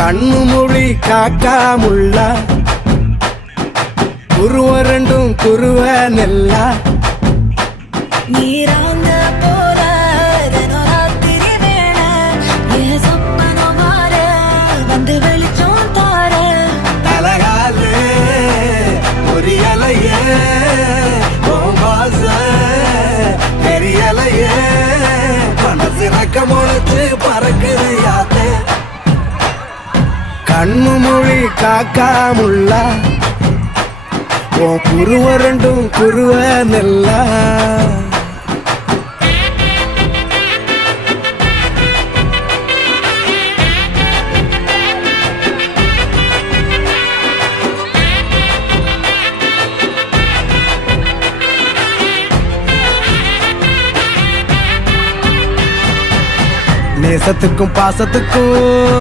கண்ணு மொழி காக்காமுள்ள குருவ ரெண்டும் குருவ நெல்லா நீராங்க போல ராத்திரி வேண என் சொப்பனம் மாற வந்து வெளிச்சம் தார தலகாலே பொரியலையே ஓம்பாச பெரியலையே மனசிறக்க முளைச்சு பறக்குது யாத்தே கண்ணு மொழி காக்காமுள்ள குருவ ரெண்டும் குருவ நெல்லா நேசத்துக்கும் பாசத்துக்கும்